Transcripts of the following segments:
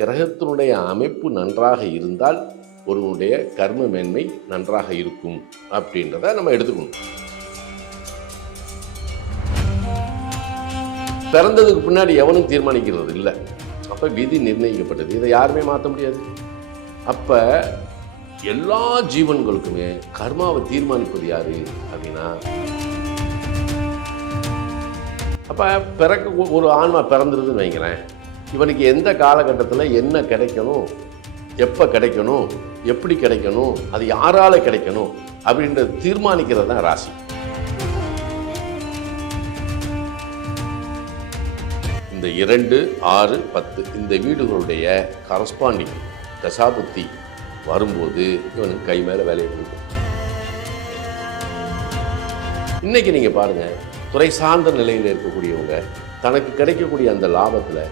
கிரகத்தினுடைய அமைப்பு நன்றாக இருந்தால் ஒருவனுடைய கர்ம மேன்மை நன்றாக இருக்கும் அப்படின்றத நம்ம எடுத்துக்கணும். பிறந்ததுக்கு பின்னாடி எவனும் தீர்மானிக்கிறது இல்லை. அப்போ விதி நிர்ணயிக்கப்பட்டது. இதை யாருமே மாற்ற முடியாது. அப்போ எல்லா ஜீவன்களுக்குமே கர்மாவை தீர்மானிப்பது யாரு அப்படின்னா அப்போ பிறக்க ஒரு ஆன்மா பிறந்துருதுன்னு வைங்களேன். இவனுக்கு எந்த காலகட்டத்தில் என்ன கிடைக்கணும் எப்போ கிடைக்கணும் எப்படி கிடைக்கணும் அது யாரால் கிடைக்கணும் அப்படின்றத தீர்மானிக்கிறது தான் ராசி. இந்த இரண்டு ஆறு பத்து இந்த வீடுகளுடைய கரஸ்பாண்டிங் தசாபுத்தி வரும்போது இவனுக்கு கை மேலே வேலையை கொடுக்கும். இன்னைக்கு நீங்கள் பாருங்கள் துறை சார்ந்த நிலையில் இருக்கக்கூடியவங்க தனக்கு கிடைக்கக்கூடிய அந்த லாபத்தில்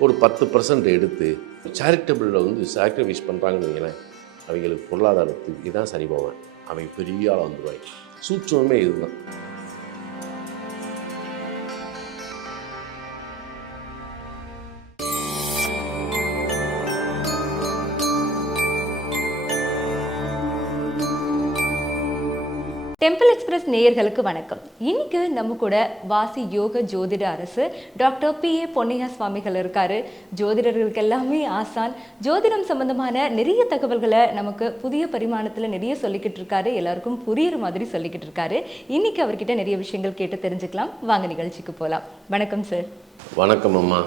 ஒரு பத்து பர்சன்ட் எடுத்து சேரிட்டபிளில் வந்து சாக்ரிஃபைஸ் பண்ணுறாங்கன்னு வைங்களேன் அவங்களுக்கு பொருளாதாரத்துக்கு இதான் சரி போவேன் அவங்க பெரிய ஆளாக வந்துடுவாங்க சூட்சமே இதுதான். டெம்பிள் நேயர்களுக்கு வணக்கம். இன்னைக்கு நம்ம கூட வாசி யோக ஜோதிட அரசு டாக்டர் பி ஏ பொன்னையா சுவாமிகள் இருக்காரு. ஜோதிடர்களுக்கு எல்லாமே ஆசான். ஜோதிடம் சம்பந்தமான நிறைய தகவல்களை நமக்கு புதிய பரிமாணத்தில் நிறைய சொல்லிக்கிட்டு இருக்காரு. எல்லாருக்கும் புரியுற மாதிரி சொல்லிக்கிட்டு இருக்காரு. இன்னைக்கு அவர்கிட்ட நிறைய விஷயங்கள் கேட்டு தெரிஞ்சுக்கலாம். வாங்க நிகழ்ச்சிக்கு போகலாம் வணக்கம் சார் வணக்கம் அம்மா.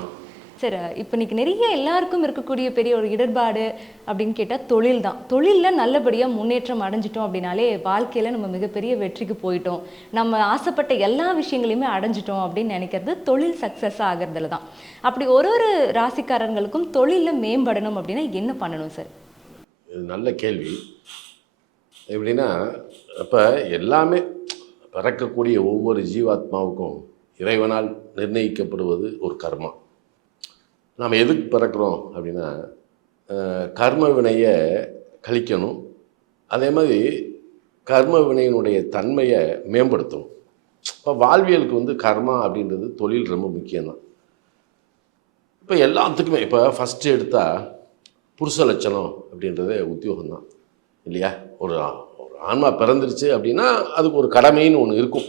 சார் இப்போ இன்னைக்கு நிறைய எல்லாருக்கும் இருக்கக்கூடிய பெரிய ஒரு இடர்பாடு அப்படின்னு கேட்டால் தொழில் தான். தொழிலில் நல்லபடியாக முன்னேற்றம் அடைஞ்சிட்டோம் அப்படின்னாலே வாழ்க்கையில் நம்ம மிகப்பெரிய வெற்றிக்கு போயிட்டோம். நம்ம ஆசைப்பட்ட எல்லா விஷயங்களையுமே அடைஞ்சிட்டோம் அப்படின்னு நினைக்கிறது தொழில் சக்ஸஸ் ஆகிறதுல தான். அப்படி ஒரு ஒரு ராசிக்காரர்களுக்கும் தொழிலில் மேம்படணும் அப்படின்னா என்ன பண்ணணும் சார் இது நல்ல கேள்வி. எப்படின்னா அப்போ எல்லாமே பறக்கக்கூடிய ஒவ்வொரு ஜீவாத்மாவுக்கும் இறைவனால் நிர்ணயிக்கப்படுவது ஒரு கர்மா. நாம் எதுக்கு பிறக்கிறோம் அப்படின்னா கர்ம வினையை கழிக்கணும். அதே மாதிரி கர்ம வினையினுடைய தன்மையை மேம்படுத்தணும். இப்போ வாழ்வியலுக்கு வந்து கர்மா அப்படின்றது தொழில் ரொம்ப முக்கியம்தான். இப்போ எல்லாத்துக்குமே இப்போ ஃபஸ்ட்டு எடுத்தால் புருஷ லட்சணம் அப்படின்றதே உத்தியோகம்தான். இல்லையா? ஒரு ஒரு ஆன்மா பிறந்துருச்சு அப்படின்னா அதுக்கு ஒரு கடமைன்னு ஒன்று இருக்கும்.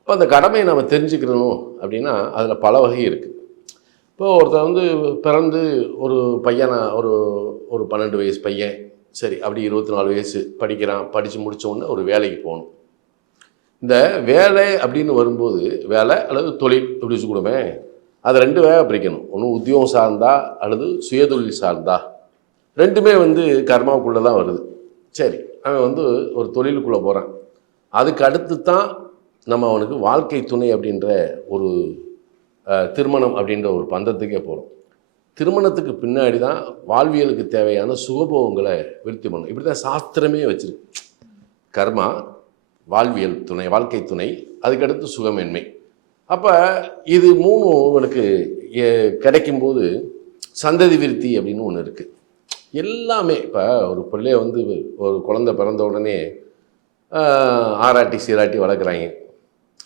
இப்போ அந்த கடமையை நம்ம தெரிஞ்சுக்கிறணும் அப்படின்னா அதில் பல வகை இருக்குது இப்போ ஒருத்தன் வந்து பிறந்து ஒரு பையனா ஒரு ஒரு பன்னெண்டு வயசு பையன் சரி அப்படி இருபத்தி நாலு வயசு படிக்கிறான் படித்து முடிச்ச உடனே ஒரு வேலைக்கு போகணும். இந்த வேலை அப்படின்னு வரும்போது வேலை அல்லது தொழில் எப்படி வச்சுக்கூடமே அதை ரெண்டு வேலை பிரிக்கணும். ஒன்று உத்தியோகம் சார்ந்தா அல்லது சுயதொழில் சார்ந்தா. ரெண்டுமே வந்து கர்மாவுக்குள்ளே தான் வருது. சரி அவன் வந்து ஒரு தொழிலுக்குள்ளே போகிறான் அதுக்கு அடுத்து தான் நம்ம அவனுக்கு வாழ்க்கை துணை அப்படின்ற ஒரு திருமணம் அப்படின்ற ஒரு பந்தத்துக்கே போகிறோம் திருமணத்துக்கு பின்னாடி தான் வாழ்வியலுக்கு தேவையான சுகபோகங்களை விருத்தி பண்ணணும். இப்படி தான் சாஸ்திரமே வச்சுருக்கு. கர்மா வாழ்வியல் துணை வாழ்க்கை துணை அதுக்கடுத்து சுகமேன்மை. அப்போ இது மூணும் உங்களுக்கு கிடைக்கும்போது சந்ததி விருத்தி அப்படின்னு ஒன்று இருக்குது எல்லாமே இப்போ ஒரு பிள்ளைய வந்து ஒரு குழந்தை பிறந்த உடனே ஆராட்டி சீராட்டி வளர்க்குறாங்க.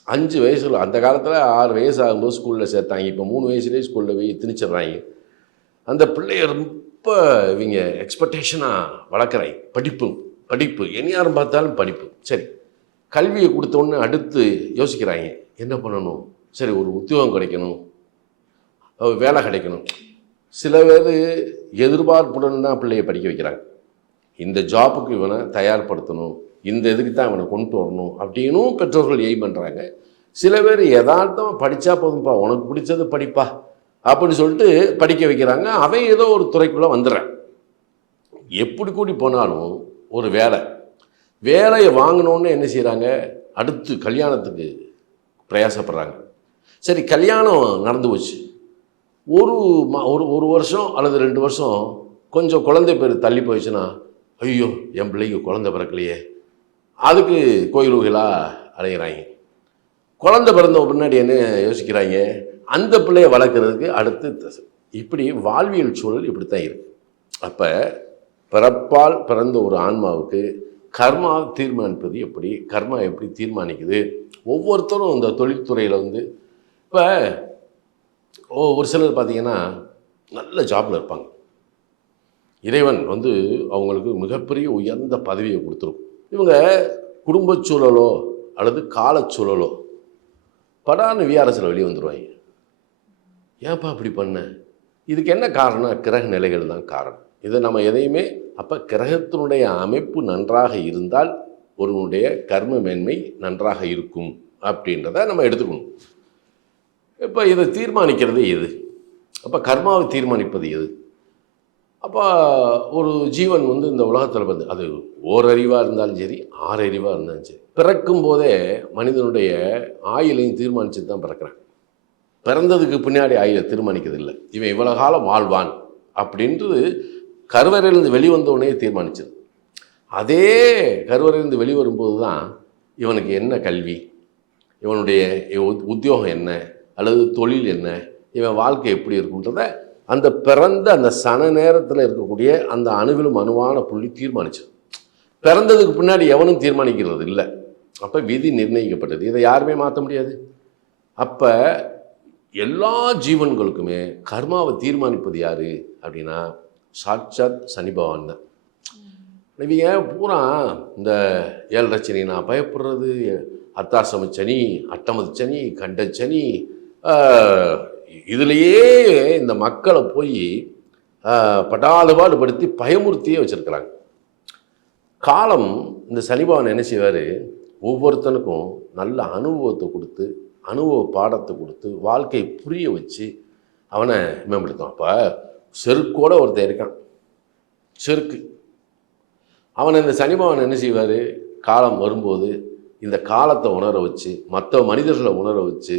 அஞ்சு வயசுல அந்த காலத்தில் ஆறு வயசு ஆகும்போது ஸ்கூலில் சேர்த்தாங்க. இப்போ மூணு வயசுலேயே ஸ்கூலில் போய் திணிச்சிடுறாங்க. அந்த பிள்ளைய ரொம்ப இவங்க எக்ஸ்பெக்டேஷனாக வளர்க்குறாங்க. படிப்பு படிப்பு. இனி யாரும் பார்த்தாலும் படிப்பு. சரி. கல்வியை கொடுத்த அடுத்து யோசிக்கிறாங்க. என்ன பண்ணணும்? சரி ஒரு உத்தியோகம் கிடைக்கணும். வேலை கிடைக்கணும். சில பேர் எதிர்பார்ப்புடன் தான் பிள்ளையை படிக்க வைக்கிறாங்க. இந்த ஜாப்புக்கு இவனை தயார்படுத்தணும். இந்த இதுக்கு தான் இவனை கொண்டு வரணும் அப்படின்னும் பெற்றோர்கள் எய் பண்ணுறாங்க சில பேர் யதார்த்தமாக படித்தா போதும்ப்பா உனக்கு பிடிச்சது படிப்பா அப்படின்னு சொல்லிட்டு படிக்க வைக்கிறாங்க. அவன் ஏதோ ஒரு துறைக்குள்ளே வந்துடுறேன். எப்படி கூடி போனாலும் ஒரு வேலை. வேலையை வாங்கினோன்னு என்ன செய்கிறாங்க அடுத்து கல்யாணத்துக்கு பிரயாசப்படுறாங்க. சரி கல்யாணம் நடந்து போச்சு. ஒரு மா ஒரு ஒரு வருஷம் அல்லது ரெண்டு வருஷம் கொஞ்சம் குழந்தை பேர் தள்ளி போயிடுச்சுன்னா ஐயோ என் பிள்ளைக்கு குழந்தை பிறக்கலையே. அதுக்கு கோயில் கோயிலாக அலைகிறாங்க குழந்தை பிறந்த பின்னாடி என்ன யோசிக்கிறாங்க? அந்த பிள்ளையை வளர்க்குறதுக்கு அடுத்து இப்படி வாழ்வியல் சூழல் இப்படி தான் இருக்குது அப்போ பிறப்பால் பிறந்த ஒரு ஆன்மாவுக்கு கர்மா தீர்மானிப்பது எப்படி? கர்மா எப்படி தீர்மானிக்குது? ஒவ்வொருத்தரும் இந்த தொழில்துறையில் வந்து இப்போ ஓ ஒரு சிலர் பார்த்தீங்கன்னா நல்ல ஜாப்பில் இருப்பாங்க. இறைவன் வந்து அவங்களுக்கு மிகப்பெரிய உயர்ந்த பதவியை கொடுத்துருக்கும் இவங்க குடும்பச் சூழலோ அல்லது காலச் சூழலோ படான்னு விஆர்எஸில் வெளியே வந்துடுவாங்க ஏன்ப்பா அப்படி பண்ண? இதுக்கு என்ன காரணம்? கிரக நிலைகள் தான் காரணம். இதை நம்ம எதையுமே அப்போ கிரகத்தினுடைய அமைப்பு நன்றாக இருந்தால் ஒருவனுடைய கர்ம மேன்மை நன்றாக இருக்கும் அப்படின்றத நம்ம எடுத்துக்கணும். இப்போ இதை தீர்மானிக்கிறது எது? அப்போ கர்மாவை தீர்மானிப்பது எது? அப்போ ஒரு ஜீவன் வந்து இந்த உலகத்தில் வந்து அது ஓரறிவாக இருந்தாலும் சரி ஆறறிவாக இருந்தாலும் சரி பிறக்கும் போதே மனிதனுடைய ஆயுளையும் தீர்மானித்து தான் பிறக்கிறான். பிறந்ததுக்கு பின்னாடி ஆயுளை தீர்மானிக்கிறது இல்லை இவன் இவ்வளோ காலம் வாழ்வான் அப்படின்றது கருவறையிலேருந்து வெளிவந்தவுடனே தீர்மானிச்சது அதே கருவறையிலேருந்து வெளிவரும்போது தான் இவனுக்கு என்ன கல்வி? இவனுடைய உத்- உத்தியோகம் என்ன? அல்லது தொழில் என்ன? இவன் வாழ்க்கை எப்படி இருக்குன்றத அந்த பிறந்த அந்த சன நேரத்தில் இருக்கக்கூடிய அந்த அணுவிலும் அணுவான புள்ளி தீர்மானிச்சது. பிறந்ததுக்கு பின்னாடி எவனும் தீர்மானிக்கிறது இல்லை. அப்போ விதி நிர்ணயிக்கப்பட்டது. இதை யாருமே மாற்ற முடியாது. அப்போ எல்லா ஜீவன்களுக்குமே கர்மாவை தீர்மானிப்பது யாரு? அப்படின்னா சாட்சாத் சனி பகவான் தான். இவங்க பூரா இந்த ஏழரை சனி நான் பயப்படுறது அத்தாசம சனி அட்டமது சனி கண்ட சனி இதுலேயே இந்த மக்களை போய் படாலுபாடு படுத்தி பயமுறுத்தியே வச்சுருக்கிறாங்க. காலம் இந்த சனி என்ன செய்வார்? ஒவ்வொருத்தனுக்கும் நல்ல அனுபவத்தை கொடுத்து அனுபவ பாடத்தை கொடுத்து வாழ்க்கையை புரிய வச்சு அவனை மேம்படுத்துவான். அப்போ செருக்கோட ஒருத்தன் இருக்கான். செருக்கு. அவனை இந்த சனி என்ன செய்வார்? காலம் வரும்போது இந்த காலத்தை உணர வச்சு மற்ற மனிதர்களை உணர வச்சு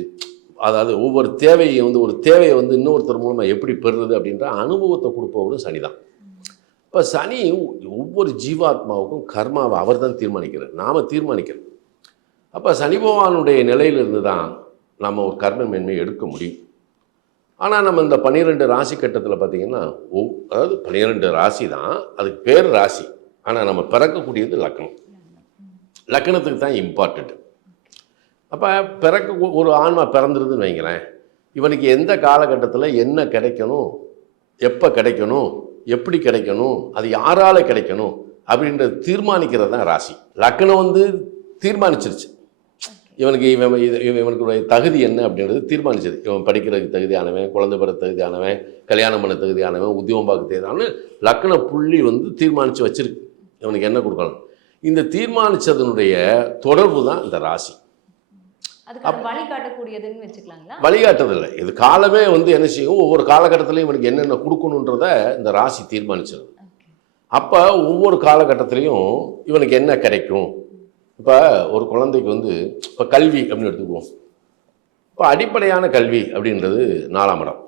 அதாவது ஒவ்வொரு தேவையை வந்து ஒரு தேவையை வந்து இன்னொருத்தர் மூலமாக எப்படி பெறுறது அப்படின்ற அனுபவத்தை கொடுப்பவரும் சனி தான் இப்போ சனி ஒவ்வொரு ஜீவாத்மாவுக்கும் கர்மாவை அவர் தான் தீர்மானிக்கிறார். நாம் தீர்மானிக்கிறோம். அப்போ சனி பகவானுடைய நிலையிலிருந்து தான் நம்ம ஒரு கர்ம மேன்மை எடுக்க முடியும். ஆனால் நம்ம இந்த பன்னிரெண்டு ராசி கட்டத்தில் பார்த்திங்கன்னா ஒவ் அதாவது பன்னிரெண்டு ராசி தான் அதுக்கு பேர் ராசி. ஆனால் நம்ம பிறக்கக்கூடியது லக்னம் லக்னத்துக்கு தான் இம்பார்ட்டண்ட்டு அப்போ பிறக்க ஒரு ஆன்மா பிறந்துருதுன்னு வைங்களேன். இவனுக்கு எந்த காலகட்டத்தில் என்ன கிடைக்கணும் எப்போ கிடைக்கணும் எப்படி கிடைக்கணும் அது யாரால் கிடைக்கணும் அப்படின்றத தீர்மானிக்கிறது தான் ராசி. லக்னம் வந்து தீர்மானிச்சிருச்சு. இவனுக்கு இவன் இது இவன் இவனுக்கு தகுதி என்ன அப்படின்றது தீர்மானிச்சது. இவன் படிக்கிறதுக்கு தகுதியானவன் குழந்தை பெற தகுதியானவன் கல்யாணம் பண்ண தகுதியானவன் உத்தியோகம் பார்க்க தகுதியானவன் லக்ன புள்ளி வந்து தீர்மானித்து வச்சிருக்கு. இவனுக்கு என்ன கொடுக்கணும்? இந்த தீர்மானிச்சதனுடைய தொடர்பு தான் இந்த ராசி. அதுக்கான வழி காட்டக்கூடியதுன்னு வச்சுக்கலாங்களா? வழிகாட்டுறதில்லை இது காலமே வந்து என்ன செய்யும்? ஒவ்வொரு காலகட்டத்திலையும் இவனுக்கு என்னென்ன கொடுக்கணுன்றத இந்த ராசி தீர்மானிச்சிடும். அப்போ ஒவ்வொரு காலகட்டத்திலையும் இவனுக்கு என்ன கிடைக்கும்? இப்போ ஒரு குழந்தைக்கு வந்து இப்போ கல்வி அப்படின்னு எடுத்துக்குவோம். இப்போ அடிப்படையான கல்வி அப்படின்றது நாலாம் இடம்.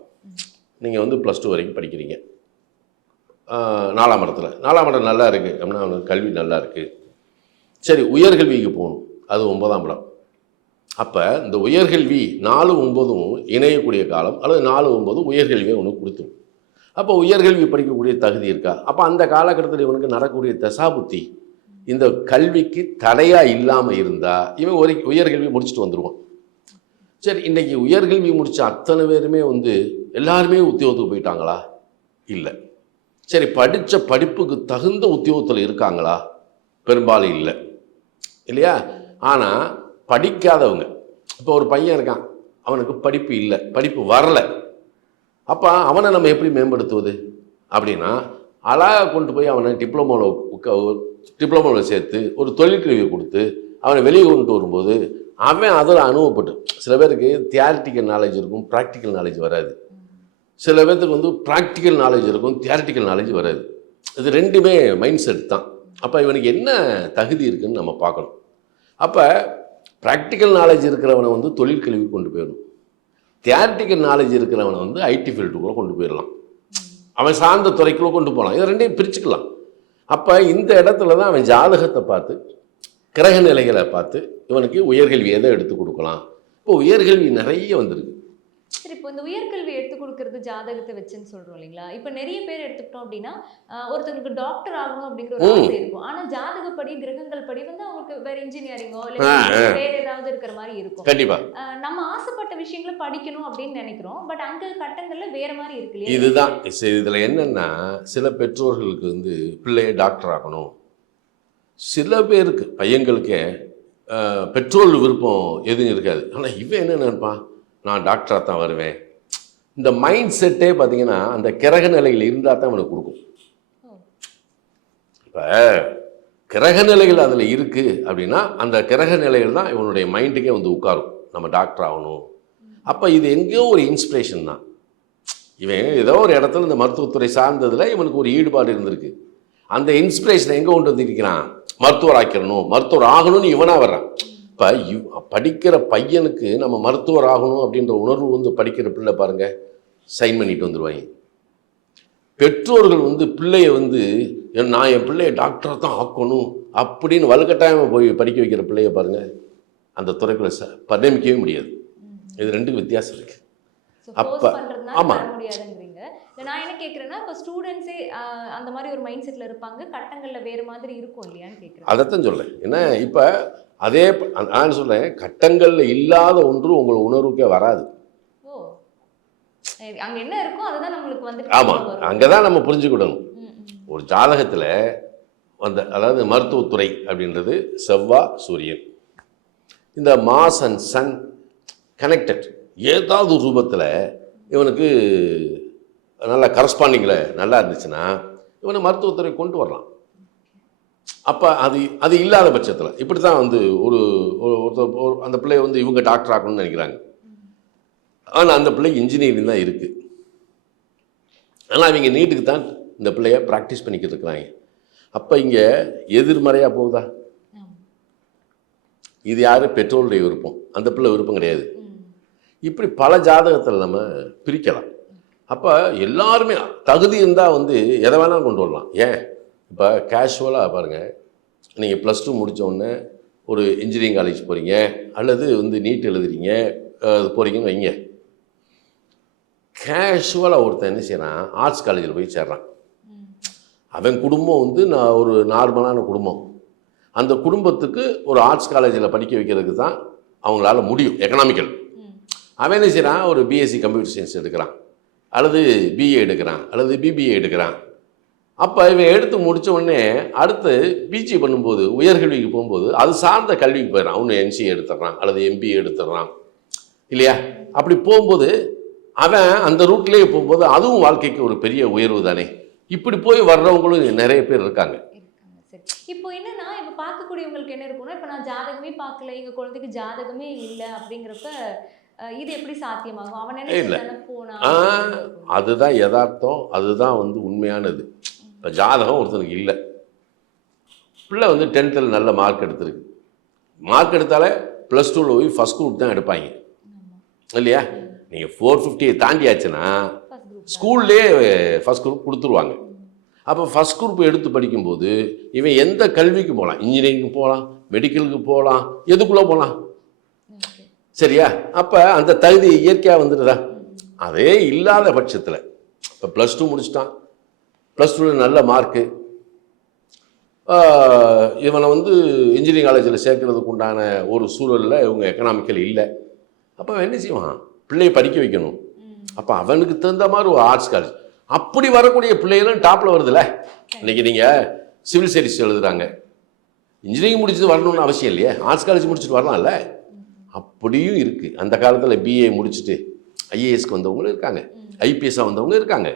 நீங்கள் வந்து ப்ளஸ் டூ வரைக்கும் படிக்கிறீங்க. நாலாம் இடத்துல. நாலாம் இடம் நல்லா இருக்குது அப்படின்னா அவனுக்கு கல்வி நல்லா இருக்குது சரி உயர்கல்விக்கு போகணும். அது ஒன்பதாம் இடம். அப்போ இந்த உயர்கல்வி நாலு ஒன்பதும் இணையக்கூடிய காலம் அல்லது நாலு ஒன்பது உயர்கல்வியை ஒன்று கொடுத்துரும். அப்போ உயர்கல்வி படிக்கக்கூடிய தகுதி இருக்கா? அப்போ அந்த காலகட்டத்தில் இவனுக்கு நடக்கக்கூடிய தசாபுத்தி இந்த கல்விக்கு தடையாக இல்லாமல் இருந்தால் இவன் ஒரு உயர்கல்வி முடிச்சுட்டு வந்துடுவான் சரி இன்னைக்கு உயர்கல்வி முடித்த அத்தனை பேருமே வந்து எல்லாருமே உத்தியோகத்துக்கு போயிட்டாங்களா? இல்லை. சரி படித்த படிப்புக்கு தகுந்த உத்தியோகத்தில் இருக்காங்களா? பெரும்பாலும் இல்லை. இல்லையா? ஆனால் படிக்காதவங்க. இப்போ ஒரு பையன் இருக்கான். அவனுக்கு படிப்பு இல்லை. படிப்பு வரல. அப்போ அவனை நம்ம எப்படி மேம்படுத்துவது? அப்படின்னா அழகாக கொண்டு போய் அவனை டிப்ளமோவில் டிப்ளமோவில் சேர்த்து ஒரு தொழிற்கல்வியை கொடுத்து அவனை வெளியே கொண்டு வரும்போது அவன் அதில் அனுபவப்பட்டு சில பேருக்கு தியாரிட்டிக்கல் நாலேஜ் இருக்கும் ப்ராக்டிக்கல் நாலேஜ் வராது. சில பேர்த்துக்கு வந்து ப்ராக்டிக்கல் நாலேஜ் இருக்கும் தியாரிட்டிக்கல் நாலேஜ் வராது. இது ரெண்டுமே மைண்ட் செட் தான். அப்போ இவனுக்கு என்ன தகுதி இருக்குன்னு நம்ம பார்க்கணும். அப்போ ப்ராக்டிக்கல் நாலேஜ் இருக்கிறவனை வந்து தொழிற்கல்வி கொண்டு போயிடணும். தியாரிட்டிக்கல் நாலேஜ் இருக்கிறவனை வந்து ஐடி ஃபீல்டுக்குள்ளே கொண்டு போயிடலாம். அவன் சார்ந்த துறைக்குள்ளே கொண்டு போகலாம். இதை ரெண்டையும் பிரிச்சுக்கலாம். அப்போ இந்த இடத்துல தான் அவன் ஜாதகத்தை பார்த்து கிரக நிலைகளை பார்த்து இவனுக்கு உயர்கல்வி எதை எடுத்து கொடுக்கலாம். இப்போ உயர்கல்வி நிறைய வந்திருக்கு. சரி இப்போ இந்த உயர்கல்வி எடுத்து கொடுக்கறது ஜாதகத்தை வச்சுன்னு சொல்றோம் இல்லைங்களா? இப்போ நிறைய பேர் எடுத்துக்கிட்டோம் அப்படின்னா ஒருத்தருக்கு டாக்டர் ஆகணும் அப்படிங்கிற ஒரு. ஆசை இருக்கும். ஆனா ஜாதகப்படி கிரகங்கள் படி வந்து அவங்களுக்கு வேற இன்ஜினியரிங்கோ இல்லை. வேற ஏதாவது இருக்கிற மாதிரி இருக்கும். கண்டிப்பா. நம்ம ஆசைப்பட்ட விஷயங்களை படிக்கணும் அப்படின்னு நினைக்கிறோம். பட் அங்க கட்டங்கள்ல வேற மாதிரி இருக்கு இல்லையா? இதுதான். இதில் என்னன்னா சில பெற்றோர்களுக்கு வந்து பிள்ளைய டாக்டர் ஆகணும். சில பேருக்கு பையங்களுக்கே பெற்றோர் விருப்பம் எதுவும் இருக்காது. ஆனால் இவன் என்ன நினைப்பான்? நான் டாக்டராக தான் வருவேன். இந்த மைண்ட் செட்டே பார்த்தீங்கன்னா அந்த கிரக நிலையில் இருந்தால் தான் அவனுக்கு கொடுக்கும். இப்போ கிரக நிலைகள் அதில் இருக்குது அப்படின்னா அந்த கிரக நிலைகள் தான் இவனுடைய மைண்டுக்கே வந்து உட்காரும். நம்ம டாக்டர் ஆகணும். அப்போ இது எங்கேயோ ஒரு இன்ஸ்பிரேஷன் தான். இவன் ஏதோ ஒரு இடத்துல இந்த மருத்துவத்துறை சார்ந்ததில் இவனுக்கு ஒரு ஈடுபாடு இருந்திருக்கு. அந்த இன்ஸ்பிரேஷனை எங்கே கொண்டு வந்திருக்கிறான் மருத்துவர் ஆக்கிடணும் மருத்துவர் ஆகணும்னு இவனாக வர்றான். இப்போ படிக்கிற பையனுக்கு நம்ம மருத்துவர் ஆகணும் அப்படின்ற உணர்வு வந்து படிக்கிற பிள்ளை பாருங்க சைன் பண்ணிட்டு வந்துடுவாங்க பெற்றோர்கள் வந்து பிள்ளைய வந்து "என் நான் என் பிள்ளைய டாக்டரை தான் ஆக்கணும் அப்படின்னு வலுக்கட்டாயமாக போய் படிக்க வைக்கிற பிள்ளைய பாருங்க அந்த துறைக்குள்ள ச பரிணமிக்கவே முடியாது. இது ரெண்டுக்கும் வித்தியாசம் இருக்குது அப்ப- force பண்றதுனால ஆமா. வர முடியாதுங்கிறீங்க இல்ல நான் என்ன கேக்குறேன்னா இப்போ ஸ்டூடெண்ட்ஸே அந்த மாதிரி ஒரு மைண்ட் செட்ல இருப்பாங்க கட்டங்கள்ல வேற மாதிரி இருக்கும் இல்லையான்னு கேக்குறேன். அதைத்தான் சொல்றேன். ஏன்னா இப்போ அதே நான் சொல்றேன் கட்டங்களில் இல்லாத ஒன்று உங்கள் உணர்வுக்கே வராது. ஆமாம். அங்கே தான் நம்ம புரிஞ்சுக்கிடணும். ஒரு ஜாதகத்தில் வந்த அதாவது மருத்துவத்துறை அப்படின்றது செவ்வாய் சூரியன். இந்த மாஸ் அண்ட் சன் கனெக்டட். ஏதாவது ரூபத்தில் இவனுக்கு நல்ல கரஸ்பாண்டிங்கில் நல்லா இருந்துச்சுன்னா இவனை மருத்துவத்துறை கொண்டு வரலாம். அப்போ அது அது இல்லாத பட்சத்தில் இப்படி தான் வந்து ஒரு ஒரு- ஒருத்தர் ஒரு- அந்த பிள்ளைய வந்து இவங்க டாக்டர் ஆகணும்னு நினைக்கிறாங்க. ஆனால் அந்த பிள்ளை இன்ஜினியரிங் தான் இருக்குது ஆனால் அவங்க நீட்டுக்கு தான் இந்த பிள்ளைய ப்ராக்டிஸ் பண்ணிக்கிட்டு இருக்கிறாங்க. அப்போ இங்கே எதிர்மறையாக போகுதா? இது யார்? பெற்றோருடைய விருப்பம். அந்த பிள்ளை விருப்பம் கிடையாது. இப்படி பல ஜாதகத்தில் நம்ம பிரிக்கலாம். அப்போ எல்லாருமே தகுதி இருந்தால் வந்து எதை வேணாலும் கொண்டு வரலாம். ஏன்? இப்போ கேஷுவலாக பாருங்கள் நீங்கள் ப்ளஸ் டூ முடித்தோடனே ஒரு இன்ஜினியரிங் காலேஜ் போகிறீங்க அல்லது வந்து நீட் எழுதுறீங்க போகிறீங்கன்னு வைங்க. கேஷுவலாக ஒருத்தன் என்ன செய்கிறான் ஆர்ட்ஸ் காலேஜில் போய் சேர்றான். அவன் குடும்பம் வந்து நான் ஒரு நார்மலான குடும்பம். அந்த குடும்பத்துக்கு ஒரு ஆர்ட்ஸ் காலேஜில் படிக்க வைக்கிறதுக்கு தான் அவங்களால முடியும் எக்கனாமிக்கல் அவன் என்ன செய்கிறான் ஒரு பிஎஸ்சி கம்ப்யூட்டர் சயின்ஸ் எடுக்கிறான் அல்லது பிஏ எடுக்கிறான் அல்லது பிபிஏ எடுக்கிறான். அப்போ இவன் எடுத்து முடிச்ச உடனே அடுத்து பிஜி பண்ணும்போது உயர்கல்விக்கு போகும்போது அது சார்ந்த கல்விக்கு போயிடறான். அவனு என்சிஏ எடுத்துடுறான் அல்லது எம்பிஏ எடுத்துடுறான். இல்லையா? அப்படி போகும்போது அவன் அந்த ரூட்லேயே போகும்போது அதுவும் வாழ்க்கைக்கு ஒரு பெரிய உயர்வு தானே. இப்படி போய் வர்றவங்களும் நிறைய பேர் இருக்காங்க. இப்போ என்னன்னா இப்போ பார்க்கக்கூடியவங்களுக்கு என்ன இருக்கும்னா இப்போ நான் ஜாதகமே பார்க்கல எங்க குழந்தைக்கு ஜாதகமே இல்லை அப்படிங்கிறப்ப இது எப்படி சாத்தியமாகும்? அவன் இல்ல. நினைச்சு போனா அதுதான் யதார்த்தம் அதுதான் வந்து உண்மையானது. இப்போ ஜாதகம் ஒருத்தனுக்கு இல்லை. பிள்ளை வந்து டென்த்தில் நல்ல மார்க் எடுத்திருக்கு. மார்க் எடுத்தாலே ப்ளஸ் டூவில் போய் ஃபஸ்ட் குரூப் தான் எடுப்பாங்க. இல்லையா? நீங்கள் ஃபோர் ஃபிஃப்டியை தாண்டியாச்சுன்னா ஸ்கூல்லேயே ஃபஸ்ட் குரூப் கொடுத்துருவாங்க. அப்போ ஃபஸ்ட் குரூப் எடுத்து படிக்கும்போது இவன் எந்த கல்விக்கு போகலாம் இன்ஜினியரிங்க்கு போகலாம் மெடிக்கலுக்கு போகலாம் எதுக்குள்ளே போகலாம் சரியா? அப்போ அந்த தகுதி இயற்கையாக வந்துடுதா? அதே இல்லாத பட்சத்தில் இப்போ ப்ளஸ் டூ முடிச்சிட்டான். ப்ளஸ் டூவில் நல்ல மார்க்கு இவனை வந்து இன்ஜினியரிங் காலேஜில் சேர்க்கறதுக்கு உண்டான ஒரு சூழலில் இவங்க எக்கனாமிக்கல் இல்லை. அப்போ என்ன செய்வான்? பிள்ளையை படிக்க வைக்கணும். அப்போ அவனுக்கு தகுந்த மாதிரி ஒரு ஆர்ட்ஸ் காலேஜ் அப்படி வரக்கூடிய பிள்ளைகளும் டாப்பில் வருதுல்ல இன்னைக்கு நீங்கள் சிவில் சர்வீஸ் எழுதுகிறாங்க இன்ஜினியரிங் முடிச்சது வரணும்னு அவசியம் இல்லையே. ஆர்ட்ஸ் காலேஜ் முடிச்சுட்டு வரலாம்ல. அப்படியும் இருக்குது அந்த காலத்தில் பிஏ முடிச்சுட்டு ஐஏஎஸ்க்கு வந்தவங்களும் இருக்காங்க. ஐபிஎஸ்ஸாக வந்தவங்க இருக்காங்க.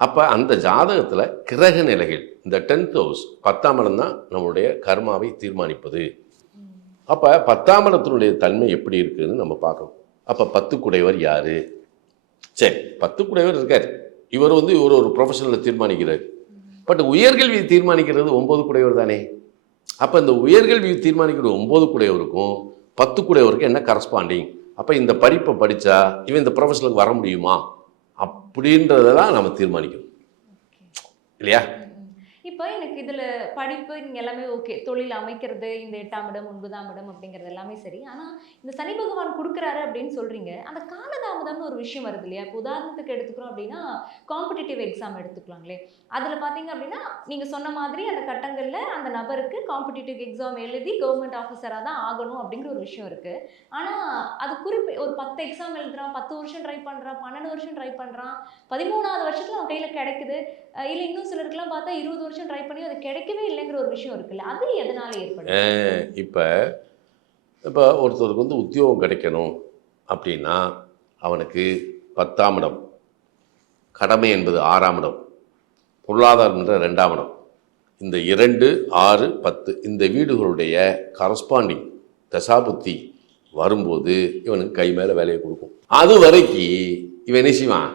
அப்போ அந்த ஜாதகத்தில் கிரக நிலைகள் இந்த டென்த் ஹவுஸ் பத்தாம் இடம் தான் நம்மளுடைய கர்மாவை தீர்மானிப்பது. அப்போ பத்தாம் இடத்தினுடைய தன்மை எப்படி இருக்குதுன்னு நம்ம பார்க்கணும். அப்போ பத்து குடைவர் யார்? சரி பத்து குடைவர் இருக்கார். இவர் வந்து இவர் ஒரு ப்ரொஃபஷனில் தீர்மானிக்கிறார். பட் உயர்கல்வியை தீர்மானிக்கிறது ஒன்பது குடைவர் தானே? அப்போ இந்த உயர்கல்வியை தீர்மானிக்கிற ஒம்பது குடையவருக்கும் பத்து குடையவருக்கும் என்ன கரஸ்பாண்டிங் அப்போ இந்த படிப்பை படித்தா இவன் இந்த ப்ரொஃபஷனுக்கு வர முடியுமா? அப்படின்றத தான் நம்ம தீர்மானிக்கணும். இல்லையா? இப்போ எனக்கு இதில் படிப்பு நீங்கள் எல்லாமே ஓகே. தொழில் அமைக்கிறது இந்த எட்டாம் இடம் ஒன்பதாம் இடம் அப்படிங்கிறது எல்லாமே சரி. ஆனால் இந்த சனி பகவான் கொடுக்குறாரு அப்படின்னு சொல்கிறீங்க அந்த காலதாமதம்னு ஒரு விஷயம் வருது இல்லையா? இப்போ உதாரணத்துக்கு எடுத்துக்கிறோம் அப்படின்னா காம்படிட்டிவ் எக்ஸாம் எடுத்துக்கலாங்களே அதில் பார்த்தீங்க அப்படின்னா நீங்கள் சொன்ன மாதிரி அந்த கட்டங்களில் அந்த நபருக்கு காம்படிட்டிவ் எக்ஸாம் எழுதி கவர்மெண்ட் ஆஃபீஸராக தான் ஆகணும் அப்படிங்கிற ஒரு விஷயம் இருக்குது ஆனால் அது குறிப்பு ஒரு பத்து எக்ஸாம் எழுதுறான் பத்து வருஷம் ட்ரை பண்ணுறான் பன்னெண்டு வருஷம் ட்ரை பண்ணுறான் பதிமூணாவது வருஷத்தில் அவன் கையில் கிடைக்குது. இல்லை இன்னும் சிலருக்குலாம் பார்த்தா இருபது வருஷம் ட்ரை பண்ணி அது கிடைக்கவே இல்லைங்கிற ஒரு விஷயம் இருக்குல்ல அது எதனால ஏற்படும் இப்போ இப்போ ஒருத்தருக்கு வந்து உத்தியோகம் கிடைக்கணும் அப்படின்னா அவனுக்கு பத்தாம் இடம். கடமை என்பது ஆறாம் இடம். பொருளாதாரம் என்ற ரெண்டாம் இடம். இந்த இரண்டு ஆறு பத்து இந்த வீடுகளுடைய கரஸ்பாண்டிங் தசாபுத்தி வரும்போது இவனுக்கு கை மேலே வேலையை கொடுக்கும். அது வரைக்கும் இவன் என்ன செய்வான்?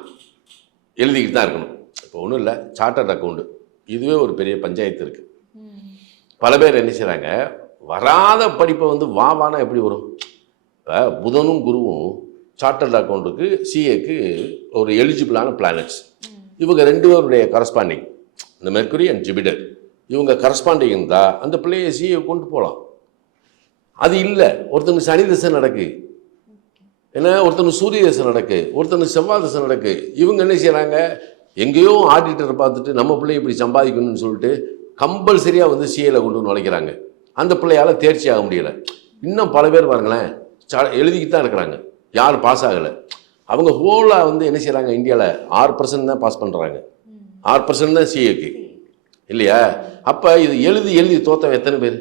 எழுதிக்கிட்டு தான் இருக்கணும். இப்போ ஒன்றும் இல்லை சார்ட்டர்ட் அக்கௌண்ட்டு இதுவே ஒரு பெரிய பஞ்சாயத்து இருக்குது பல பேர் என்ன செய்கிறாங்க வராத படிப்பை வந்து வா வானா எப்படி வரும்? இப்போ புதனும் குருவும் சார்ட்டர்ட் அக்கௌண்ட்டுக்கு சிஏக்கு ஒரு எலிஜிபிளான பிளானட்ஸ் இவங்க ரெண்டு பேருடைய கரஸ்பாண்டிங் இந்த மெர்க்குரி அண்ட் ஜுபிடர் இவங்க கரஸ்பாண்டிங் இருந்தால் அந்த பிள்ளையை சிஏ கொண்டு போகலாம் அது இல்லை. ஒருத்தனுக்கு சனி திசை நடக்கு. ஏன்னா ஒருத்தனுக்கு சூரிய திசை நடக்கு. ஒருத்தனுக்கு செவ்வாய் திசை நடக்கு. இவங்க என்ன செய்கிறாங்க எங்கேயோ ஆடிட்டரை பார்த்துட்டு நம்ம பிள்ளை இப்படி சம்பாதிக்கணும்னு சொல்லிட்டு கம்பல்சரியாக வந்து சிஏல கொண்டு வந்து நுழைக்கிறாங்க அந்த பிள்ளையால் தேர்ச்சி ஆக முடியலை. இன்னும் பல பேர் பாருங்களேன் எழுதிக்கிட்டு தான் இருக்கிறாங்க. யாரும் பாஸ் ஆகலை. அவங்க ஹோலாக வந்து என்ன செய்கிறாங்க இந்தியாவில் ஆறு பர்சன்ட் தான் பாஸ் பண்ணுறாங்க ஆறு பர்சன்ட் தான் சிஏக்கு இல்லையா? அப்போ இது எழுதி எழுதி தோத்தவன் எத்தனை பேர்?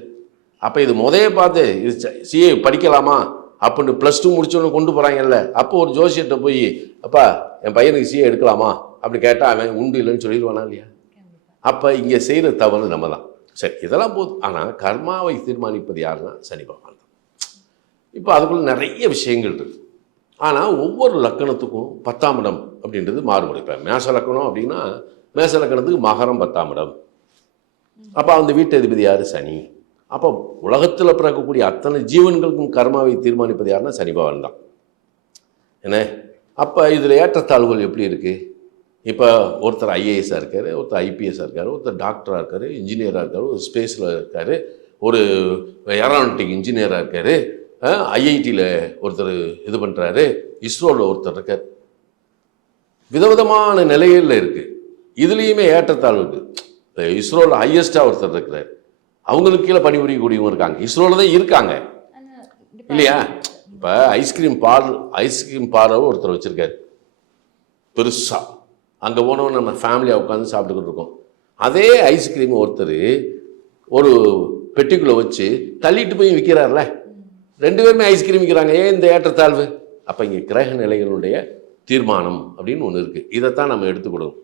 அப்போ இது முதைய பார்த்து இது சிஏ படிக்கலாமா? அப்படின்னு ப்ளஸ் டூ முடிச்சோன்னு கொண்டு போகிறாங்கல்ல அப்போ ஒரு ஜோசியர்கிட்ட போய் அப்பா என் பையனுக்கு சிஏ எடுக்கலாமா? அப்படி கேட்டால் அவன் உண்டு இல்லைன்னு சொல்லிடுவானா இல்லையா? அப்போ இங்கே செய்கிற தவறு நம்ம தான் சரி இதெல்லாம் போதும். ஆனால் கர்மாவை தீர்மானிப்பது யாருன்னா சனி பகவான் தான். இப்போ அதுக்குள்ள நிறைய விஷயங்கள் இருக்கு. ஆனால் ஒவ்வொரு லக்கணத்துக்கும் பத்தாம் இடம் அப்படின்றது மாறுபடும். இப்போ மேச லக்கணம் அப்படின்னா மேச லக்கணத்துக்கு மகரம் பத்தாம் இடம். அப்போ அந்த வீட்டு அதிபதி யார்? சனி. அப்போ உலகத்தில் பிறக்கக்கூடிய அத்தனை ஜீவன்களுக்கும் கர்மாவை தீர்மானிப்பது யாருன்னா சனி பகவான் தான். என்ன? அப்போ இதில் ஏற்றத்தாழ்வுகள் எப்படி இருக்குது இப்போ ஒருத்தர் ஐஏஎஸ்ஸாக இருக்கார் ஒருத்தர் ஐபிஎஸ்ஸாக இருக்கார் ஒருத்தர் டாக்டராக இருக்கார் இன்ஜினியராக இருக்கார் ஒரு ஸ்பேஸில் இருக்கார் ஒரு ஏரோனாட்டிக் இன்ஜினியராக இருக்கார் ஐஐடியில் ஒருத்தர் இது பண்ணுறாரு இஸ்ரோவில் ஒருத்தர் இருக்கார். விதவிதமான நிலைகளில் இருக்குது இதுலேயுமே ஏற்றத்தாழ்வு இருக்குது இஸ்ரோவில் ஹையஸ்ட்டாக ஒருத்தர் இருக்கிறார். அவங்களுக்கு கீழே பணிபுரியக்கூடியவங்க இருக்காங்க. இஸ்ரோவில் தான் இருக்காங்க. இல்லையா? இப்போ ஐஸ்கிரீம் பார் ஐஸ்கிரீம் பார்லர் ஒருத்தர் வச்சுருக்காரு. பெருசாக அங்கே போனவங்க நம்ம ஃபேமிலியாக உட்காந்து சாப்பிட்டுக்கிட்டு இருக்கோம். அதே ஐஸ்கிரீம் ஒருத்தர் ஒரு பெட்டிக்குள்ளே வச்சு தள்ளிட்டு போய் விற்கிறார்ல ரெண்டு பேருமே ஐஸ்கிரீம் விற்கிறாங்க ஏன் இந்த ஏற்றத்தாழ்வு? அப்போ இங்கே கிரக நிலைகளுடைய தீர்மானம் அப்படின்னு ஒன்று இருக்குது இதைத்தான் நம்ம எடுத்துக்கொடுக்கணும்